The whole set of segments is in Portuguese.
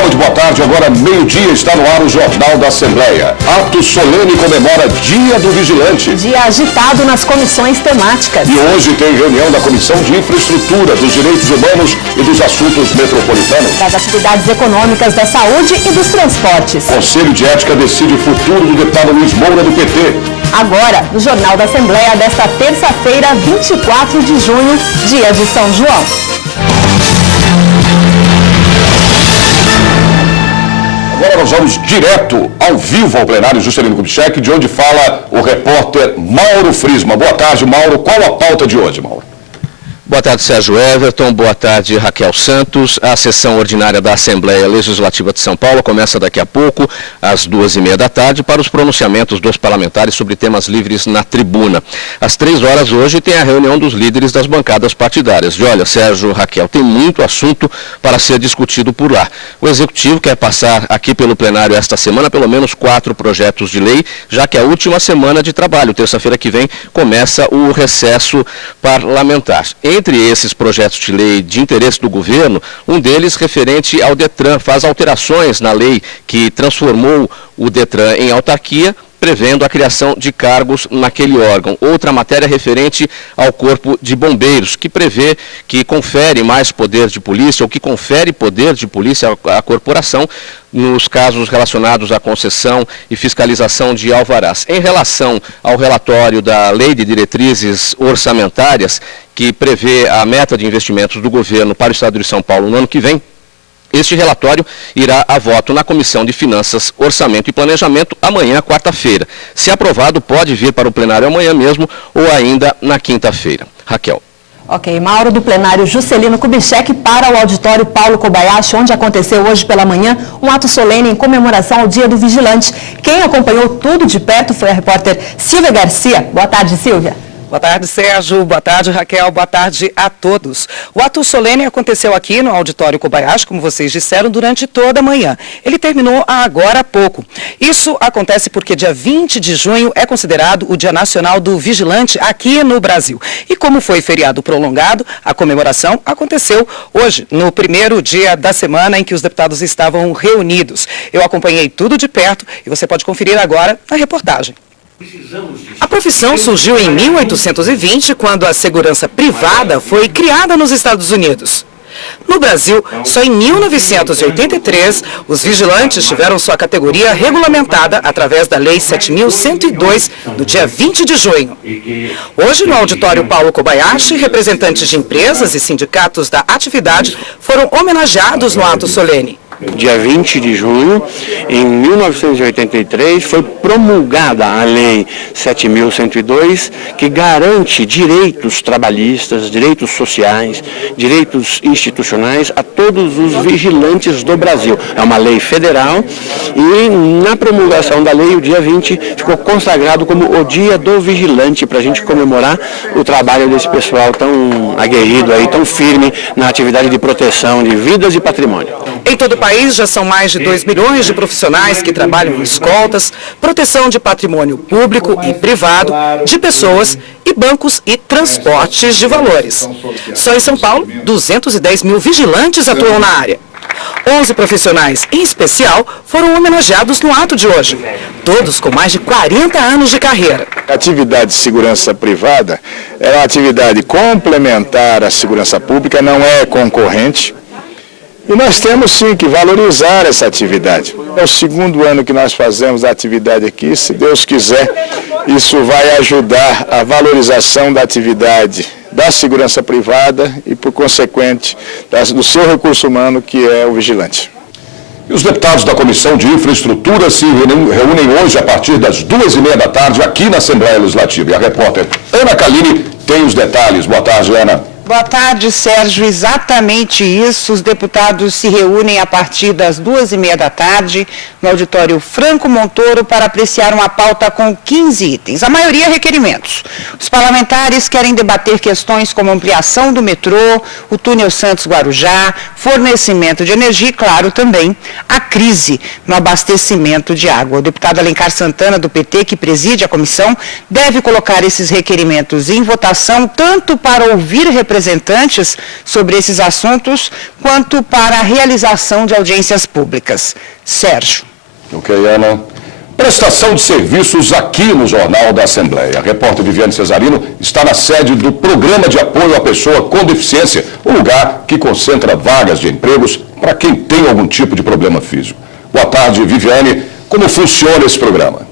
Muito boa tarde. Agora, meio-dia, está no ar o Jornal da Assembleia. Ato solene comemora Dia do Vigilante. Dia agitado nas comissões temáticas. E hoje tem reunião da Comissão de Infraestrutura, dos Direitos Humanos e dos Assuntos Metropolitanos. Das atividades econômicas, da saúde e dos transportes. Conselho de Ética decide o futuro do deputado Luiz Moura do PT. Agora, no Jornal da Assembleia desta terça-feira, 24 de junho, dia de São João. Agora nós vamos direto ao vivo ao plenário Juscelino Kubitschek, de onde fala o repórter Mauro Frisman. Boa tarde, Mauro. Qual a pauta de hoje, Mauro? Boa tarde, Sérgio Everton. Boa tarde, Raquel Santos. A sessão ordinária da Assembleia Legislativa de São Paulo começa daqui a pouco, às 2h30 da tarde, para os pronunciamentos dos parlamentares sobre temas livres na tribuna. Às 3 horas hoje tem a reunião dos líderes das bancadas partidárias. E olha, Sérgio, Raquel, tem muito assunto para ser discutido por lá. O Executivo quer passar aqui pelo plenário esta semana pelo menos 4 projetos de lei, já que é a última semana de trabalho. Terça-feira que vem começa o recesso parlamentar. Entre esses projetos de lei de interesse do governo, um deles referente ao Detran, faz alterações na lei que transformou o Detran em autarquia, prevendo a criação de cargos naquele órgão. Outra matéria referente ao Corpo de Bombeiros, que prevê que confere mais poder de polícia, ou que confere poder de polícia à corporação, nos casos relacionados à concessão e fiscalização de alvarás. Em relação ao relatório da Lei de Diretrizes Orçamentárias, que prevê a meta de investimentos do governo para o Estado de São Paulo no ano que vem, este relatório irá a voto na Comissão de Finanças, Orçamento e Planejamento amanhã, quarta-feira. Se aprovado, pode vir para o plenário amanhã mesmo ou ainda na quinta-feira. Raquel. Ok, Mauro, do plenário Juscelino Kubitschek para o auditório Paulo Kobayashi, onde aconteceu hoje pela manhã um ato solene em comemoração ao Dia do Vigilante. Quem acompanhou tudo de perto foi a repórter Silvia Garcia. Boa tarde, Silvia. Boa tarde, Sérgio. Boa tarde, Raquel. Boa tarde a todos. O ato solene aconteceu aqui no auditório Kobayashi, como vocês disseram, durante toda a manhã. Ele terminou agora há pouco. Isso acontece porque dia 20 de junho é considerado o Dia Nacional do Vigilante aqui no Brasil. E como foi feriado prolongado, a comemoração aconteceu hoje, no primeiro dia da semana em que os deputados estavam reunidos. Eu acompanhei tudo de perto e você pode conferir agora na reportagem. A profissão surgiu em 1820, quando a segurança privada foi criada nos Estados Unidos. No Brasil, só em 1983, os vigilantes tiveram sua categoria regulamentada através da Lei 7.102, no dia 20 de junho. Hoje, no auditório Paulo Kobayashi, representantes de empresas e sindicatos da atividade foram homenageados no ato solene. Dia 20 de junho, em 1983, foi promulgada a Lei 7.102, que garante direitos trabalhistas, direitos sociais, direitos institucionais a todos os vigilantes do Brasil. É uma lei federal e na promulgação da lei, o dia 20, ficou consagrado como o Dia do Vigilante, para a gente comemorar o trabalho desse pessoal tão aguerrido aí, tão firme na atividade de proteção de vidas e patrimônio. Em todo o país já são mais de 2 milhões de profissionais que trabalham em escoltas, proteção de patrimônio público e privado, de pessoas e bancos e transportes de valores. Só em São Paulo, 210 mil vigilantes atuam na área. 11 profissionais, em especial, foram homenageados no ato de hoje, todos com mais de 40 anos de carreira. A atividade de segurança privada é uma atividade complementar à segurança pública, não é concorrente. E nós temos sim que valorizar essa atividade. É o segundo ano que nós fazemos a atividade aqui. Se Deus quiser, isso vai ajudar a valorização da atividade da segurança privada e, por consequente, do seu recurso humano, que é o vigilante. E os deputados da Comissão de Infraestrutura se reúnem hoje a partir das 2h30 da tarde aqui na Assembleia Legislativa. E a repórter Ana Calini tem os detalhes. Boa tarde, Ana. Boa tarde, Sérgio. Exatamente isso. Os deputados se reúnem a partir das 2h30 da tarde no auditório Franco Montoro para apreciar uma pauta com 15 itens, a maioria requerimentos. Os parlamentares querem debater questões como ampliação do metrô, o túnel Santos-Guarujá, fornecimento de energia e, claro, também a crise no abastecimento de água. O deputado Alencar Santana, do PT, que preside a comissão, deve colocar esses requerimentos em votação, tanto para ouvir representantes representantes sobre esses assuntos, quanto para a realização de audiências públicas. Sérgio. Ok, Ana. Prestação de serviços aqui no Jornal da Assembleia. A repórter Viviane Cesarino está na sede do Programa de Apoio à Pessoa com Deficiência, um lugar que concentra vagas de empregos para quem tem algum tipo de problema físico. Boa tarde, Viviane. Como funciona esse programa?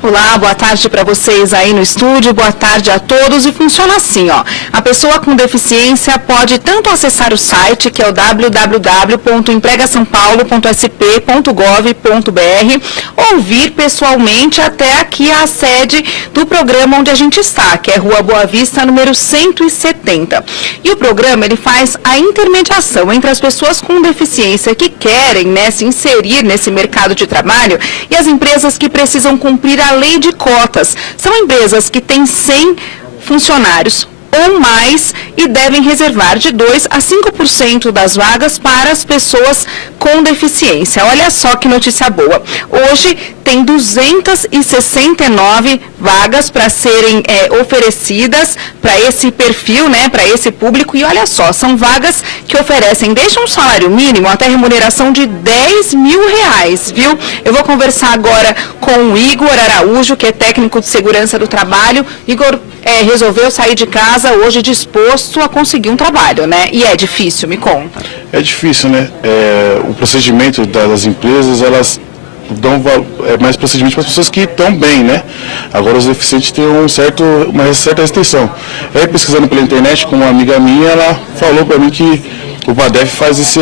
Olá, boa tarde para vocês aí no estúdio, boa tarde a todos. E funciona assim, ó. A pessoa com deficiência pode tanto acessar o site, que é o www.empregasaopaulo.sp.gov.br, ou vir pessoalmente até aqui à sede do programa onde a gente está, que é Rua Boa Vista, número 170. E o programa, ele faz a intermediação entre as pessoas com deficiência que querem, né, se inserir nesse mercado de trabalho e as empresas que precisam cumprir a lei de cotas. São empresas que têm 100 funcionários ou mais e devem reservar de 2% a 5% das vagas para as pessoas com deficiência. Olha só que notícia boa. Hoje tem 269 vagas para serem oferecidas para esse perfil, né, para esse público. E olha só, são vagas que oferecem desde um salário mínimo até remuneração de R$10 mil, viu? Eu vou conversar agora com o Igor Araújo, que é técnico de segurança do trabalho. Igor resolveu sair de casa hoje disposto a conseguir um trabalho, né? E é difícil, me conta. É difícil, né? O procedimento das empresas, elas dão mais procedimento para as pessoas que estão bem, né? Agora os deficientes têm uma certa restrição. Aí pesquisando pela internet com uma amiga minha, ela falou para mim que o PADEF faz esse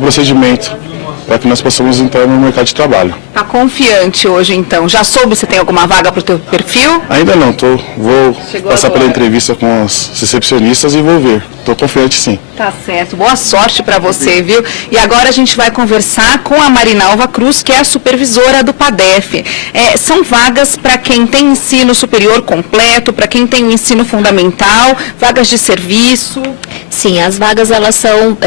procedimento para que nós possamos entrar no mercado de trabalho. Tá confiante hoje, então? Já soube se tem alguma vaga para o teu perfil? Ainda não, vou passar pela entrevista com os recepcionistas e vou ver. Estou confiante, sim. Tá certo. Boa sorte para você, viu? E agora a gente vai conversar com a Marinalva Cruz, que é a supervisora do PADEF. São vagas para quem tem ensino superior completo, para quem tem o ensino fundamental, vagas de serviço? Sim, as vagas, elas são...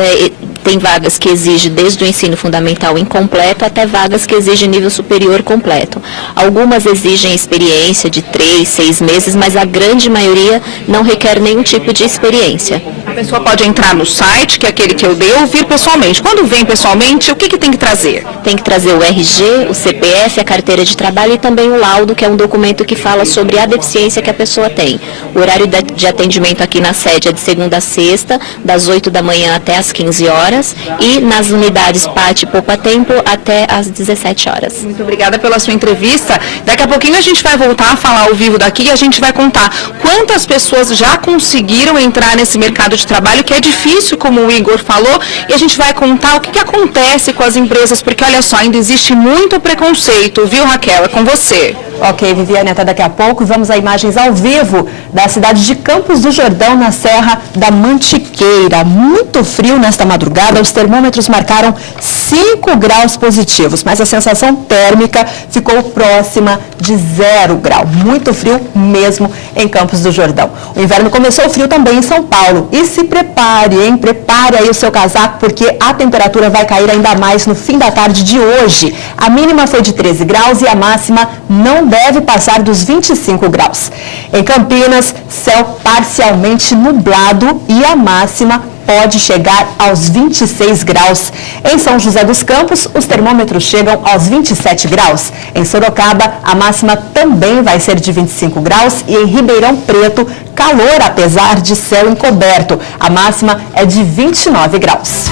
Tem vagas que exigem desde o ensino fundamental incompleto até vagas que exigem nível superior completo. Algumas exigem experiência de 3, 6 meses, mas a grande maioria não requer nenhum tipo de experiência. A pessoa pode entrar no site, que é aquele que eu dei, ou vir pessoalmente. Quando vem pessoalmente, o que tem que trazer? Tem que trazer o RG, o CPF, a carteira de trabalho e também o laudo, que é um documento que fala sobre a deficiência que a pessoa tem. O horário de atendimento aqui na sede é de segunda a sexta, das 8 da manhã até as 15 horas, e nas unidades Pátio e Poupa Tempo até às 17 horas. Muito obrigada pela sua entrevista. Daqui a pouquinho a gente vai voltar a falar ao vivo daqui e a gente vai contar quantas pessoas já conseguiram entrar nesse mercado de trabalho, que é difícil, como o Igor falou, e a gente vai contar o que acontece com as empresas, porque olha só, ainda existe muito preconceito, viu, Raquel? É com você. Ok, Viviane, até daqui a pouco. Vamos a imagens ao vivo da cidade de Campos do Jordão, na Serra da Mantiqueira. Muito frio nesta madrugada, os termômetros marcaram 5 graus positivos, mas a sensação térmica ficou próxima de 0 grau. Muito frio mesmo em Campos do Jordão. O inverno começou frio também em São Paulo. E se prepare, hein? Prepare aí o seu casaco, porque a temperatura vai cair ainda mais no fim da tarde de hoje. A mínima foi de 13 graus e a máxima não deve passar dos 25 graus. Em Campinas, céu parcialmente nublado e a máxima pode chegar aos 26 graus. Em São José dos Campos, os termômetros chegam aos 27 graus. Em Sorocaba, a máxima também vai ser de 25 graus e em Ribeirão Preto, calor apesar de céu encoberto. A máxima é de 29 graus.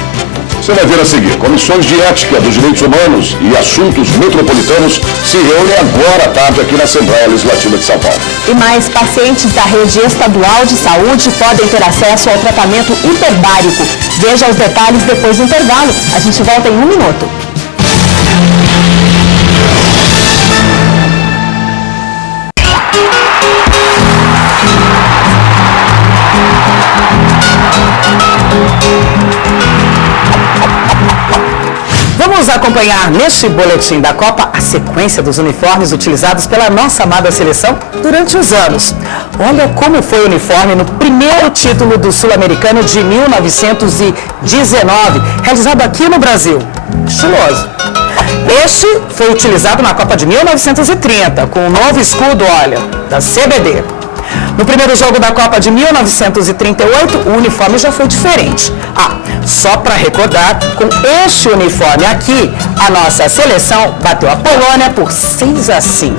Você vai ver a seguir. Comissões de Ética dos Direitos Humanos e Assuntos Metropolitanos se reúnem agora à tarde aqui na Assembleia Legislativa de São Paulo. E mais pacientes da rede estadual de saúde podem ter acesso ao tratamento hiperbárico. Veja os detalhes depois do intervalo. A gente volta em 1 minuto. Vamos acompanhar neste boletim da Copa a sequência dos uniformes utilizados pela nossa amada seleção durante os anos. Olha como foi o uniforme no primeiro título do Sul-Americano de 1919, realizado aqui no Brasil. Estiloso. Este foi utilizado na Copa de 1930, com o novo escudo, olha, da CBD. No primeiro jogo da Copa de 1938, o uniforme já foi diferente. Só para recordar, com este uniforme aqui, a nossa seleção bateu a Polônia por 6-5.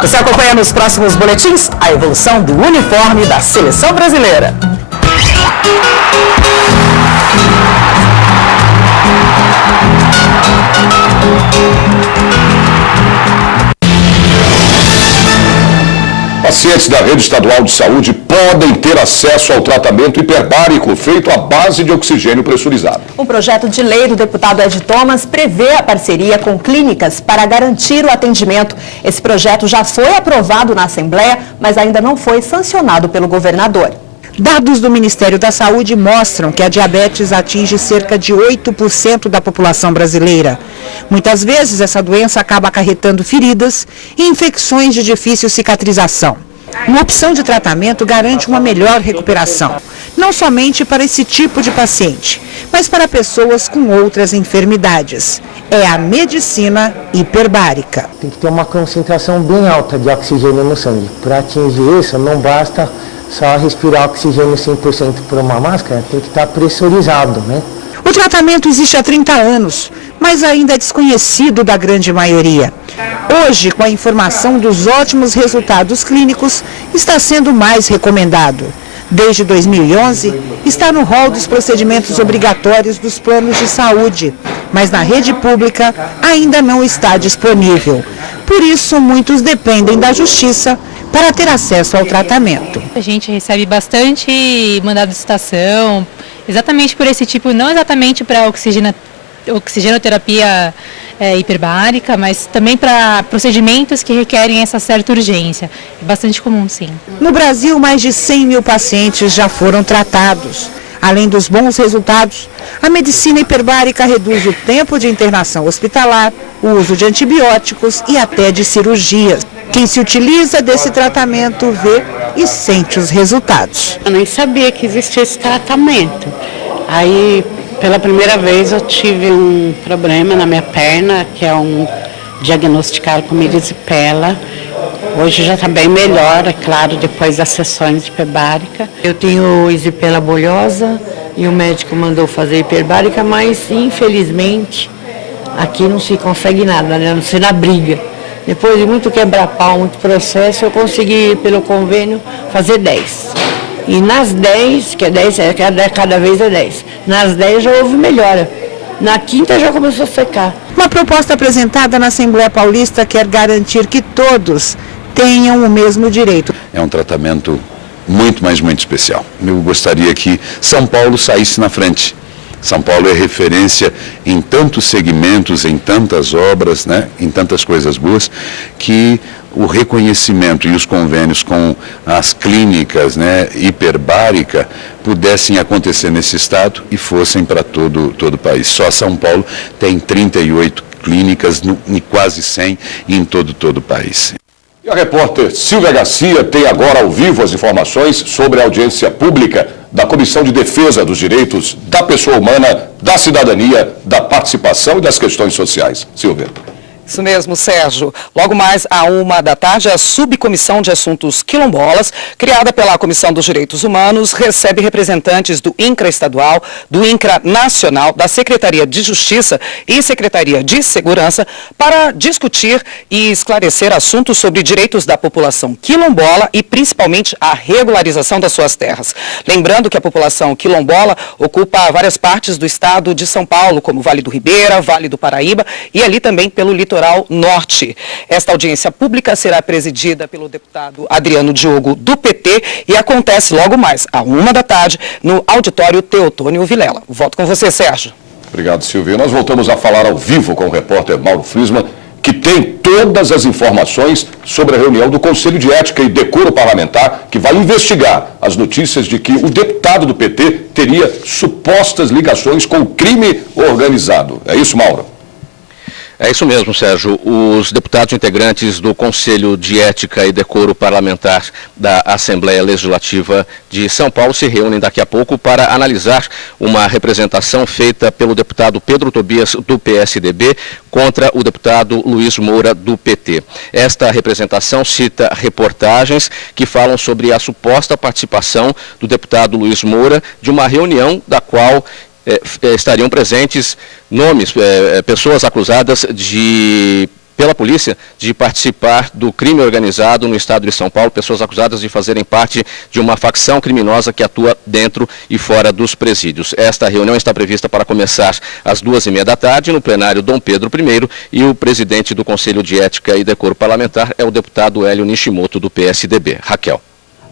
Você acompanha nos próximos boletins a evolução do uniforme da seleção brasileira. Pacientes da rede estadual de saúde podem ter acesso ao tratamento hiperbárico feito à base de oxigênio pressurizado. Um projeto de lei do deputado Ed Thomas prevê a parceria com clínicas para garantir o atendimento. Esse projeto já foi aprovado na Assembleia, mas ainda não foi sancionado pelo governador. Dados do Ministério da Saúde mostram que a diabetes atinge cerca de 8% da população brasileira. Muitas vezes, essa doença acaba acarretando feridas e infecções de difícil cicatrização. Uma opção de tratamento garante uma melhor recuperação, não somente para esse tipo de paciente, mas para pessoas com outras enfermidades. É a medicina hiperbárica. Tem que ter uma concentração bem alta de oxigênio no sangue. Para atingir isso, não basta só respirar oxigênio 100% por uma máscara, tem que estar pressurizado, né? O tratamento existe há 30 anos, mas ainda é desconhecido da grande maioria. Hoje, com a informação dos ótimos resultados clínicos, está sendo mais recomendado. Desde 2011, está no rol dos procedimentos obrigatórios dos planos de saúde, mas na rede pública ainda não está disponível. Por isso, muitos dependem da justiça para ter acesso ao tratamento. A gente recebe bastante mandado de citação, exatamente por esse tipo, não exatamente para oxigenoterapia hiperbárica, mas também para procedimentos que requerem essa certa urgência. É bastante comum, sim. No Brasil, mais de 100 mil pacientes já foram tratados. Além dos bons resultados, a medicina hiperbárica reduz o tempo de internação hospitalar, o uso de antibióticos e até de cirurgias. Quem se utiliza desse tratamento vê e sente os resultados. Eu nem sabia que existia esse tratamento. Aí, pela primeira vez, eu tive um problema na minha perna, que é diagnosticaram como erisipela. Hoje já está bem melhor, é claro, depois das sessões de hiperbárica. Eu tenho erisipela bolhosa e o médico mandou fazer hiperbárica, mas infelizmente aqui não se consegue nada, né? A não ser na briga. Depois de muito quebra-pau, muito processo, eu consegui, pelo convênio, fazer 10. E nas 10, que é 10, cada vez é 10. Nas 10 já houve melhora. Na quinta já começou a secar. Uma proposta apresentada na Assembleia Paulista quer garantir que todos tenham o mesmo direito. É um tratamento muito, mas muito especial. Eu gostaria que São Paulo saísse na frente. São Paulo é referência em tantos segmentos, em tantas obras, né, em tantas coisas boas, que o reconhecimento e os convênios com as clínicas, né, hiperbárica pudessem acontecer nesse estado e fossem para todo o país. Só São Paulo tem 38 clínicas, e quase 100 em todo o país. E a repórter Silvia Garcia tem agora ao vivo as informações sobre a audiência pública da Comissão de Defesa dos Direitos da Pessoa Humana, da Cidadania, da Participação e das Questões Sociais. Silvia. Isso mesmo, Sérgio. Logo mais à 13h, a Subcomissão de Assuntos Quilombolas, criada pela Comissão dos Direitos Humanos, recebe representantes do INCRA Estadual, do INCRA Nacional, da Secretaria de Justiça e Secretaria de Segurança para discutir e esclarecer assuntos sobre direitos da população quilombola e principalmente a regularização das suas terras. Lembrando que a população quilombola ocupa várias partes do estado de São Paulo, como Vale do Ribeira, Vale do Paraíba e ali também pelo litoral norte. Esta audiência pública será presidida pelo deputado Adriano Diogo, do PT, e acontece logo mais, à 13h, no auditório Teotônio Vilela. Volto com você, Sérgio. Obrigado, Silvia. Nós voltamos a falar ao vivo com o repórter Mauro Friesman, que tem todas as informações sobre a reunião do Conselho de Ética e Decoro Parlamentar, que vai investigar as notícias de que o deputado do PT teria supostas ligações com o crime organizado. É isso, Mauro? É isso mesmo, Sérgio. Os deputados integrantes do Conselho de Ética e Decoro Parlamentar da Assembleia Legislativa de São Paulo se reúnem daqui a pouco para analisar uma representação feita pelo deputado Pedro Tobias, do PSDB, contra o deputado Luiz Moura, do PT. Esta representação cita reportagens que falam sobre a suposta participação do deputado Luiz Moura de uma reunião da qual estariam presentes pessoas acusadas pela polícia de participar do crime organizado no estado de São Paulo, pessoas acusadas de fazerem parte de uma facção criminosa que atua dentro e fora dos presídios. Esta reunião está prevista para começar às 2h30 da tarde no plenário Dom Pedro I, e o presidente do Conselho de Ética e Decoro Parlamentar é o deputado Hélio Nishimoto, do PSDB. Raquel.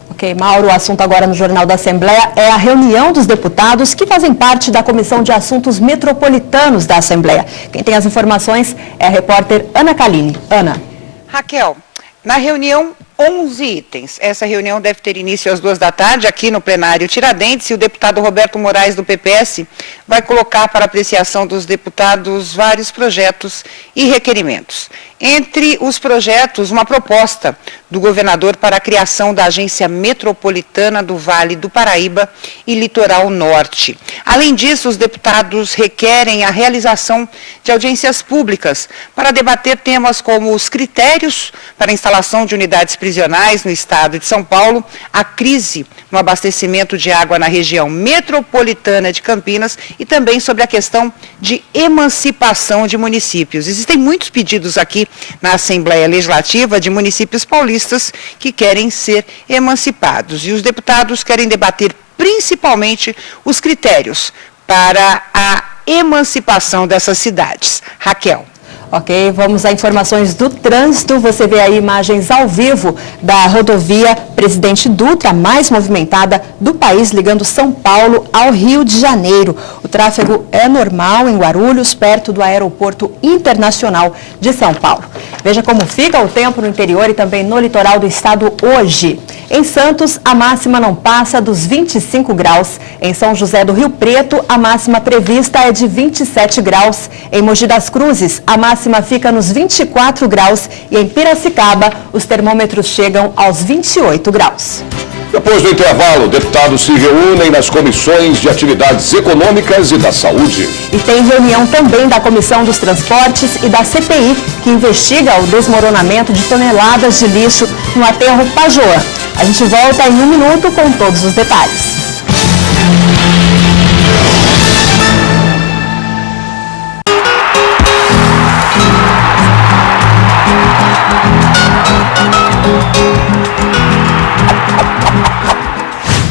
Ok, Mauro, o assunto agora no Jornal da Assembleia é a reunião dos deputados que fazem parte da Comissão de Assuntos Metropolitanos da Assembleia. Quem tem as informações é a repórter Ana Kaline. Ana. Raquel, na reunião, 11 itens. Essa reunião deve ter início às 2 da tarde aqui no plenário Tiradentes, e o deputado Roberto Moraes, do PPS, vai colocar para apreciação dos deputados vários projetos e requerimentos. Entre os projetos, uma proposta do governador para a criação da Agência Metropolitana do Vale do Paraíba e Litoral Norte. Além disso, os deputados requerem a realização de audiências públicas para debater temas como os critérios para a instalação de unidades prisionais no estado de São Paulo, a crise no abastecimento de água na região metropolitana de Campinas e também sobre a questão de emancipação de municípios. Existem muitos pedidos aqui na Assembleia Legislativa de municípios paulistas que querem ser emancipados. E os deputados querem debater principalmente os critérios para a emancipação dessas cidades. Raquel. Ok, vamos a informações do trânsito. Você vê aí imagens ao vivo da rodovia Presidente Dutra, a mais movimentada do país, ligando São Paulo ao Rio de Janeiro. O tráfego é normal em Guarulhos, perto do Aeroporto Internacional de São Paulo. Veja como fica o tempo no interior e também no litoral do estado hoje. Em Santos, a máxima não passa dos 25 graus. Em São José do Rio Preto, a máxima prevista é de 27 graus. Em Mogi das Cruzes, a máxima fica nos 24 graus. E em Piracicaba, os termômetros chegam aos 28 graus. Depois do intervalo, deputados se reúnem nas comissões de atividades econômicas e da saúde. E tem reunião também da Comissão dos Transportes e da CPI, que investiga o desmoronamento de toneladas de lixo no aterro Pajoã. A gente volta em 1 minuto com todos os detalhes.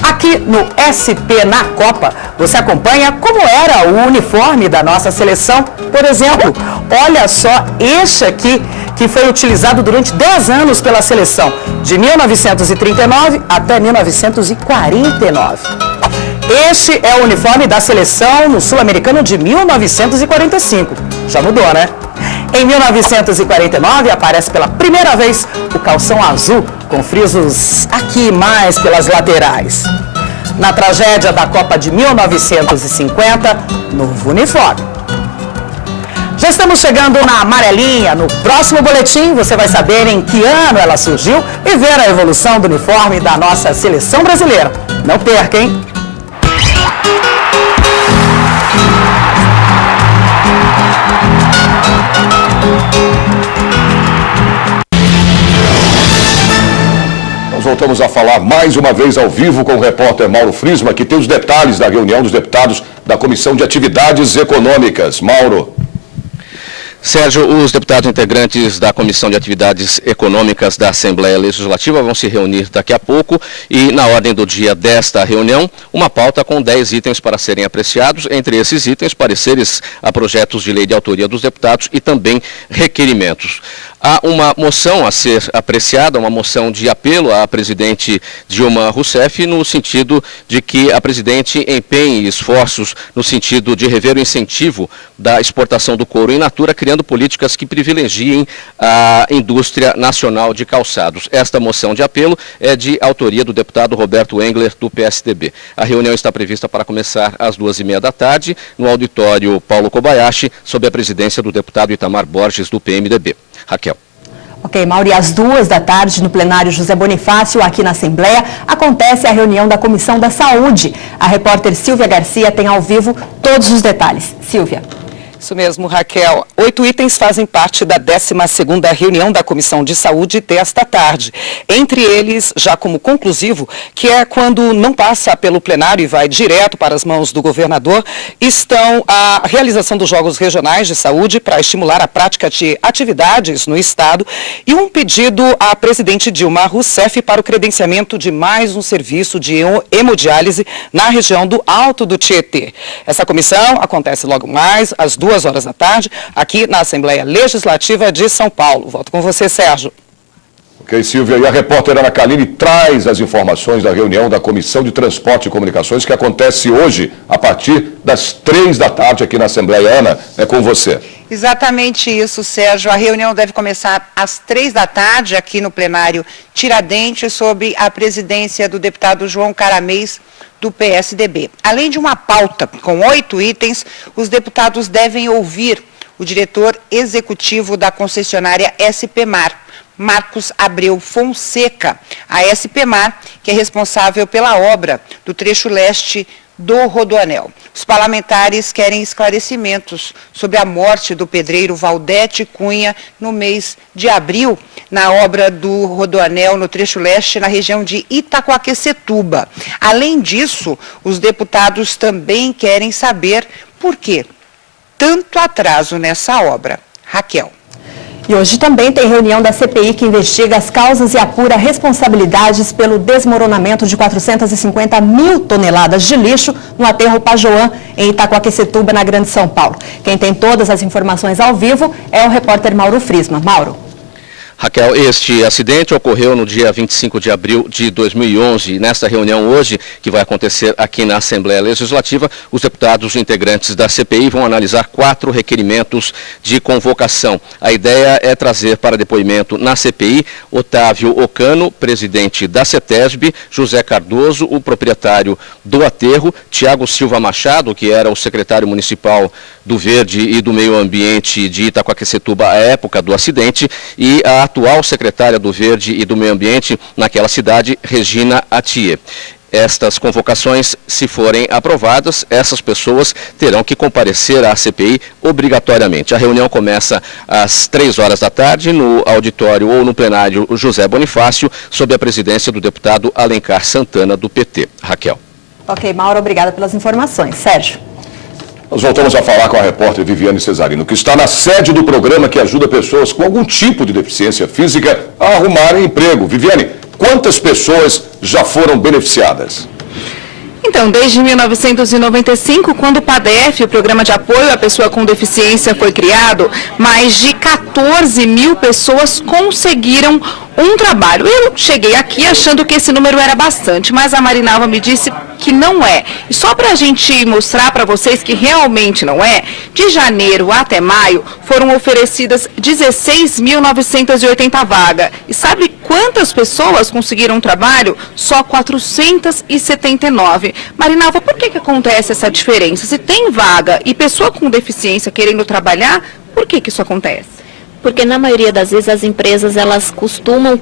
Aqui no SP na Copa, você acompanha como era o uniforme da nossa seleção. Por exemplo, olha só este aqui, que foi utilizado durante 10 anos pela seleção, de 1939 até 1949. Este é o uniforme da seleção no Sul-Americano de 1945. Já mudou, né? Em 1949, aparece pela primeira vez o calção azul, com frisos aqui mais pelas laterais. Na tragédia da Copa de 1950, novo uniforme. Já estamos chegando na amarelinha. No próximo boletim, você vai saber em que ano ela surgiu e ver a evolução do uniforme da nossa seleção brasileira. Não perca, hein? Voltamos a falar mais uma vez ao vivo com o repórter Mauro Friesma, que tem os detalhes da reunião dos deputados da Comissão de Atividades Econômicas. Mauro. Sérgio, os deputados integrantes da Comissão de Atividades Econômicas da Assembleia Legislativa vão se reunir daqui a pouco e, na ordem do dia desta reunião, uma pauta com 10 itens para serem apreciados. Entre esses itens, pareceres a projetos de lei de autoria dos deputados e também requerimentos. Há uma moção a ser apreciada, uma moção de apelo à presidente Dilma Rousseff, no sentido de que a presidente empenhe esforços no sentido de rever o incentivo da exportação do couro in natura, criando políticas que privilegiem a indústria nacional de calçados. Esta moção de apelo é de autoria do deputado Roberto Engler, do PSDB. A reunião está prevista para começar às 2h30 da tarde, no auditório Paulo Kobayashi, sob a presidência do deputado Itamar Borges, do PMDB. Raquel. Ok, Mauro, e às 2 da tarde, no plenário José Bonifácio, aqui na Assembleia, acontece a reunião da Comissão da Saúde. A repórter Silvia Garcia tem ao vivo todos os detalhes. Silvia. Isso mesmo, Raquel. 8 itens fazem parte da 12ª reunião da Comissão de Saúde desta tarde. Entre eles, já como conclusivo, que é quando não passa pelo plenário e vai direto para as mãos do governador, estão a realização dos Jogos Regionais de Saúde para estimular a prática de atividades no Estado e um pedido à presidente Dilma Rousseff para o credenciamento de mais um serviço de hemodiálise na região do Alto do Tietê. Essa comissão acontece logo mais às 2h da tarde, aqui na Assembleia Legislativa de São Paulo. Volto com você, Sérgio. Ok, Silvia. E a repórter Ana Kaline traz as informações da reunião da Comissão de Transporte e Comunicações que acontece hoje, a partir das 3 da tarde, aqui na Assembleia. Ana, é com você. Exatamente isso, Sérgio. A reunião deve começar às 3 da tarde, aqui no plenário Tiradentes, sob a presidência do deputado João Caramês, do PSDB. Além de uma pauta com 8 itens, os deputados devem ouvir o diretor executivo da concessionária SP-Mar, Marcos Abreu Fonseca, a SP-Mar, que é responsável pela obra do trecho leste do Rodoanel. Os parlamentares querem esclarecimentos sobre a morte do pedreiro Valdete Cunha no mês de abril, na obra do Rodoanel no trecho leste, na região de Itaquaquecetuba. Além disso, os deputados também querem saber por que tanto atraso nessa obra. Raquel. E hoje também tem reunião da CPI que investiga as causas e apura responsabilidades pelo desmoronamento de 450 mil toneladas de lixo no aterro Pajoã, em Itaquaquecetuba, na Grande São Paulo. Quem tem todas as informações ao vivo é o repórter Mauro Frisman. Mauro. Raquel, este acidente ocorreu no dia 25 de abril de 2011. Nesta reunião hoje, que vai acontecer aqui na Assembleia Legislativa, os deputados integrantes da CPI vão analisar 4 requerimentos de convocação. A ideia é trazer para depoimento na CPI Otávio Ocano, presidente da CETESB, José Cardoso, o proprietário do aterro, Tiago Silva Machado, que era o secretário municipal do Verde e do Meio Ambiente de Itaquaquecetuba à época do acidente, e a atual secretária do Verde e do Meio Ambiente naquela cidade, Regina Atier. Estas convocações, se forem aprovadas, essas pessoas terão que comparecer à CPI obrigatoriamente. A reunião começa às 3 horas da tarde no auditório ou no plenário José Bonifácio, sob a presidência do deputado Alencar Santana, do PT. Raquel. Ok, Mauro, obrigada pelas informações. Sérgio. Nós voltamos a falar com a repórter Viviane Cesarino, que está na sede do programa que ajuda pessoas com algum tipo de deficiência física a arrumarem emprego. Viviane, quantas pessoas já foram beneficiadas? Então, desde 1995, quando o PADEF, o Programa de Apoio à Pessoa com Deficiência, foi criado, mais de 14 mil pessoas conseguiram um trabalho. Eu cheguei aqui achando que esse número era bastante, mas a Marinalva me disse que não é. E só para a gente mostrar para vocês que realmente não é, de janeiro até maio foram oferecidas 16.980 vagas. E sabe quantas pessoas conseguiram trabalho? Só 479. Marinalva, por que acontece essa diferença? Se tem vaga e pessoa com deficiência querendo trabalhar, por que isso acontece? Porque na maioria das vezes as empresas elas costumam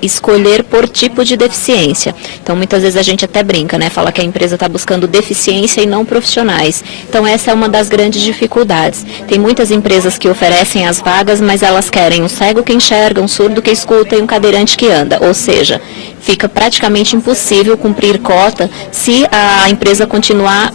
escolher por tipo de deficiência. Então muitas vezes a gente até brinca, né? Fala que a empresa está buscando deficiência e não profissionais. Então essa é uma das grandes dificuldades. Tem muitas empresas que oferecem as vagas, mas elas querem um cego que enxerga, um surdo que escuta e um cadeirante que anda. Ou seja, fica praticamente impossível cumprir cota se a empresa continuar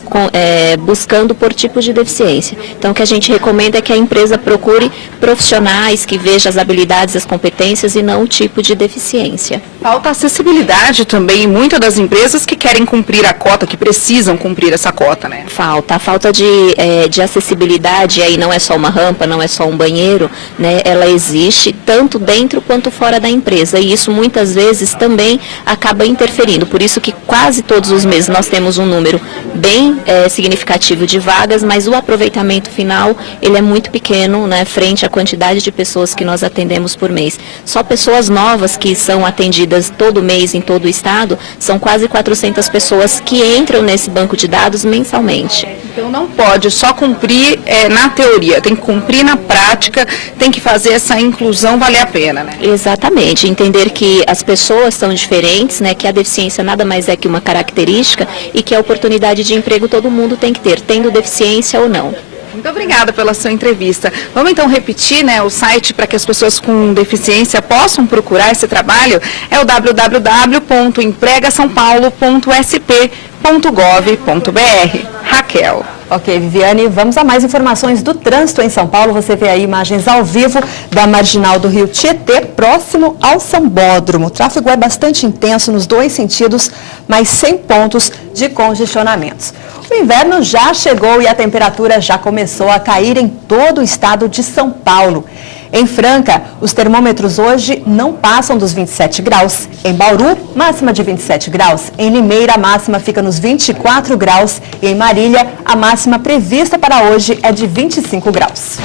buscando por tipo de deficiência. Então, o que a gente recomenda é que a empresa procure profissionais que vejam as habilidades, as competências e não o tipo de deficiência. Falta acessibilidade também em muitas das empresas que querem cumprir a cota, que precisam cumprir essa cota, né? A falta de acessibilidade, aí não é só uma rampa, não é só um banheiro, né? Ela existe tanto dentro quanto fora da empresa e isso muitas vezes também acaba interferindo. Por isso que quase todos os meses nós temos um número bem significativo de vagas, mas o aproveitamento final ele é muito pequeno, né, frente à quantidade de pessoas que nós atendemos por mês. Só pessoas novas que são atendidas todo mês em todo o estado, são quase 400 pessoas que entram nesse banco de dados mensalmente. Então não pode só cumprir na teoria, tem que cumprir na prática, tem que fazer essa inclusão valer a pena, né? Exatamente, entender que as pessoas são diferentes, né, que a deficiência nada mais é que uma característica e que a oportunidade de emprego todo mundo tem que ter, tendo deficiência ou não. Muito obrigada pela sua entrevista. Vamos então repetir, né, o site para que as pessoas com deficiência possam procurar esse trabalho. É o www.empregasaopaulo.sp.gov.br. Raquel. Ok, Viviane, vamos a mais informações do trânsito em São Paulo. Você vê aí imagens ao vivo da Marginal do Rio Tietê, próximo ao Sambódromo. O tráfego é bastante intenso nos dois sentidos, mas sem pontos de congestionamentos. O inverno já chegou e a temperatura já começou a cair em todo o estado de São Paulo. Em Franca, os termômetros hoje não passam dos 27 graus. Em Bauru, máxima de 27 graus. Em Limeira, a máxima fica nos 24 graus. E em Marília, a máxima prevista para hoje é de 25 graus.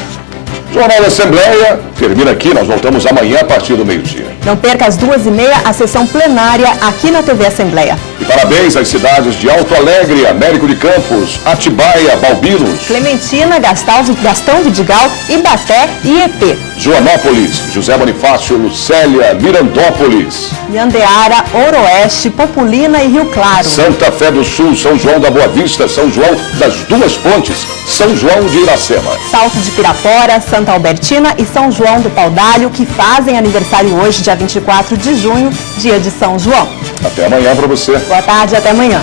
Jornal da Assembleia termina aqui, nós voltamos amanhã a partir do meio-dia. Não perca às 2h30 a sessão plenária aqui na TV Assembleia. E parabéns às cidades de Alto Alegre, Américo de Campos, Atibaia, Balbinos, Clementina, Gastão Vidigal, Ibaté e EP. Joanópolis, José Bonifácio, Lucélia, Mirandópolis, Nhandeara, Oroeste, Populina e Rio Claro. Santa Fé do Sul, São João da Boa Vista, São João das Duas Pontes, São João de Iracema. Salto de Pirapora, Santa Albertina e São João do Paudalho, que fazem aniversário hoje, dia 24 de junho, dia de São João. Até amanhã para você. Boa tarde, até amanhã.